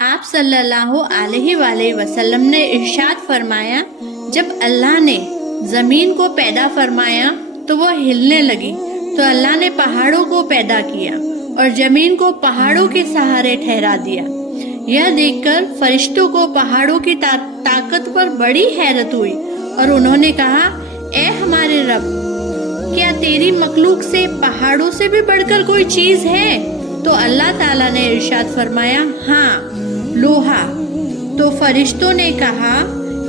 آپ صلی اللہ علیہ وآلہ وسلم نے ارشاد فرمایا، جب اللہ نے زمین کو پیدا فرمایا تو وہ ہلنے لگی، تو اللہ نے پہاڑوں کو پیدا کیا اور زمین کو پہاڑوں کے سہارے ٹھہرا دیا۔ یہ دیکھ کر فرشتوں کو پہاڑوں کی طاقت پر بڑی حیرت ہوئی اور انہوں نے کہا، اے ہمارے رب، کیا تیری مخلوق سے پہاڑوں سے بھی بڑھ کر کوئی چیز ہے؟ تو اللہ تعالیٰ نے ارشاد فرمایا، ہاں، لوہا۔ تو فرشتوں نے کہا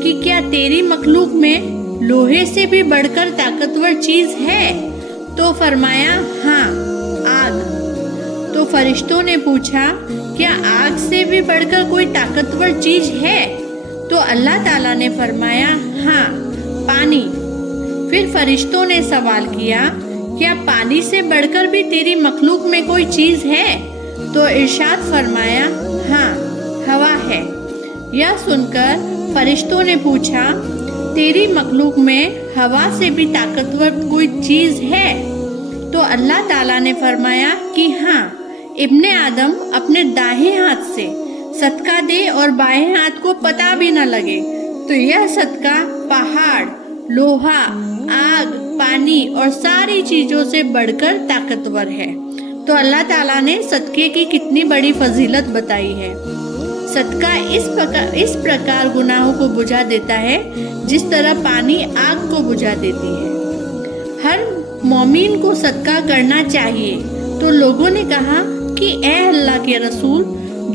کہ کیا تیری مخلوق میں لوہے سے بھی بڑھ کر طاقتور چیز ہے؟ تو فرمایا، ہاں، آگ۔ تو فرشتوں نے پوچھا، کیا آگ سے بھی بڑھ کر کوئی طاقتور چیز ہے؟ تو اللہ تعالیٰ نے فرمایا، ہاں، پانی۔ پھر فرشتوں نے سوال کیا، کیا پانی سے بڑھ کر بھی تیری مخلوق میں کوئی چیز ہے؟ تو ارشاد فرمایا، ہاں، ہوا ہے۔ یہ سن کر فرشتوں نے پوچھا، تیری مخلوق میں ہوا سے بھی طاقتور کوئی چیز ہے؟ تو اللہ تعالیٰ نے فرمایا کہ ہاں، ابن آدم اپنے دائیں ہاتھ سے صدقہ دے اور بائیں ہاتھ کو پتہ بھی نہ لگے، تو یہ صدقہ پہاڑ، لوہا، آگ، پانی اور ساری چیزوں سے بڑھ کر طاقتور ہے۔ تو اللہ تعالیٰ نے صدقے کی کتنی بڑی فضیلت بتائی ہے۔ صدقہ اس پرکار گناہوں کو بجھا دیتا ہے جس طرح پانی آگ کو بجھا دیتی ہے۔ ہر مومن کو صدقہ کرنا چاہیے۔ تو لوگوں نے کہا کہ اے اللہ کے رسول،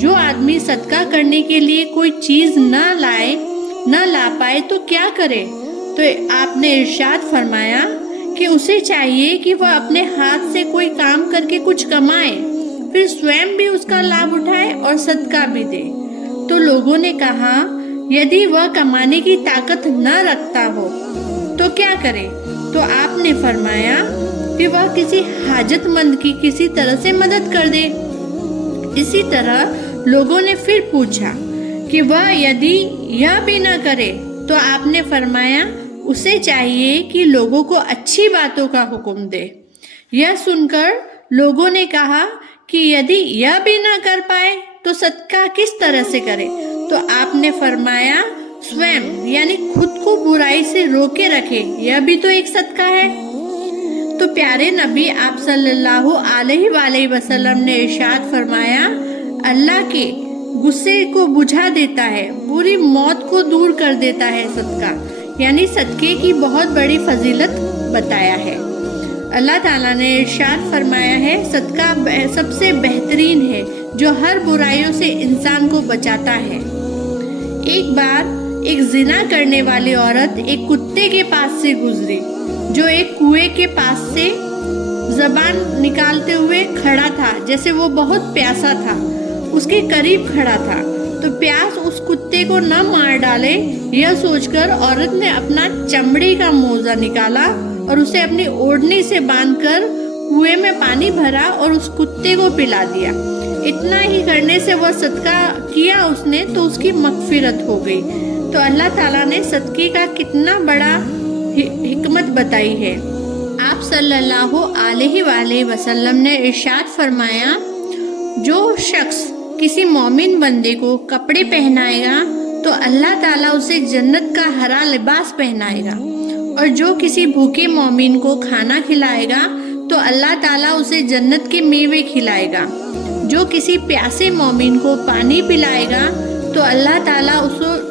جو آدمی صدقہ کرنے کے لیے کوئی چیز نہ لا پائے تو کیا کرے؟ تو آپ نے ارشاد فرمایا کہ اسے چاہیے کہ وہ اپنے ہاتھ سے کوئی کام کر کے کچھ کمائے، پھر سوئم بھی اس کا لابھ اٹھائے اور صدقہ بھی دے۔ تو لوگوں نے کہا، یدی وہ کمانے کی طاقت نہ رکھتا ہو تو کیا کرے؟ تو آپ نے فرمایا کہ وہ کسی حاجت مند کی کسی طرح سے مدد کر دے۔ اسی طرح لوگوں نے پھر پوچھا کہ وہ یدی یہ بھی نہ کرے، تو آپ نے فرمایا اسے چاہیے کہ لوگوں کو اچھی باتوں کا حکم دے۔ یہ سن کر لوگوں نے کہا کہ یدی یہ بھی نہ کر پائے تو صدقہ کس طرح سے کرے؟ تو آپ نے فرمایا، سوئم یعنی خود کو برائی سے روکے رکھے، یہ بھی تو ایک صدقہ ہے۔ تو پیارے نبی آپ صلی اللہ علیہ وآلہ وسلم نے ارشاد فرمایا، اللہ کے غصے کو بجھا دیتا ہے، بری موت کو دور کر دیتا ہے صدقہ، یعنی صدقے کی بہت بڑی فضیلت بتایا ہے۔ اللہ تعالیٰ نے ارشاد فرمایا ہے، صدقہ سب سے بہترین ہے جو ہر برائیوں سے انسان کو بچاتا ہے۔ ایک بار ایک زنا کرنے والی عورت ایک کتے کے پاس سے گزری جو ایک کنویں کے پاس سے زبان نکالتے ہوئے کھڑا تھا، جیسے وہ بہت پیاسا تھا، اس کے قریب کھڑا تھا۔ تو پیاس اس کتے کو نہ مار ڈالے، یہ سوچ کر عورت نے اپنا چمڑی کا موزہ نکالا اور اسے اپنی اوڑھنی سے باندھ کر کنویں میں پانی بھرا اور اس کتے کو پلا دیا۔ اتنا ہی کرنے سے وہ صدقہ کیا اس نے تو اس کی مغفرت ہو گئی۔ تو اللہ تعالیٰ نے صدقے کا کتنا بڑا حکمت بتائی ہے۔ آپ صلی اللہ علیہ وآلہ وسلم نے ارشاد فرمایا، جو شخص کسی مومن بندے کو کپڑے پہنائے گا تو اللہ تعالیٰ اسے جنت کا ہرا لباس پہنائے گا، اور جو کسی بھوکے مومن کو کھانا کھلائے گا تو اللہ تعالیٰ اسے جنت کے میوے کھلائے گا، جو کسی پیاسے مومن کو پانی پلائے گا تو اللہ تعالیٰ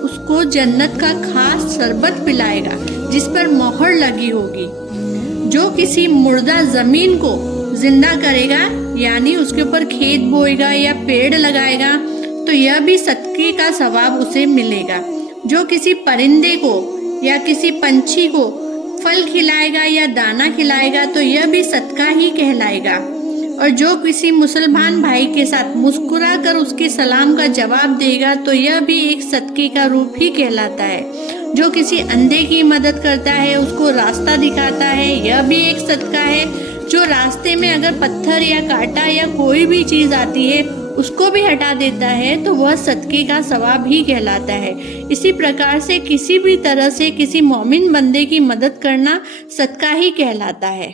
اس کو جنت کا خاص شربت پلائے گا جس پر مہر لگی ہوگی، جو کسی مردہ زمین کو زندہ کرے گا یعنی اس کے اوپر کھیت بوئے گا یا پیڑ لگائے گا تو یہ بھی صدقے کا ثواب اسے ملے گا، جو کسی پرندے کو یا کسی پنچھی کو پھل کھلائے گا یا دانا کھلائے گا تو یہ بھی صدقہ ہی کہلائے گا، اور جو کسی مسلمان بھائی کے ساتھ مسکرا کر اس کے سلام کا جواب دے گا تو یہ بھی ایک صدقے کا روپ ہی کہلاتا ہے، جو کسی اندھے کی مدد کرتا ہے، اس کو راستہ دکھاتا ہے، یہ بھی ایک صدقہ ہے، جو راستے میں اگر پتھر یا کانٹا یا کوئی بھی چیز آتی ہے اس کو بھی ہٹا دیتا ہے تو وہ صدقے کا ثواب ہی کہلاتا ہے۔ اسی پرکار سے کسی بھی طرح سے کسی مومن بندے کی مدد کرنا صدقہ ہی کہلاتا ہے۔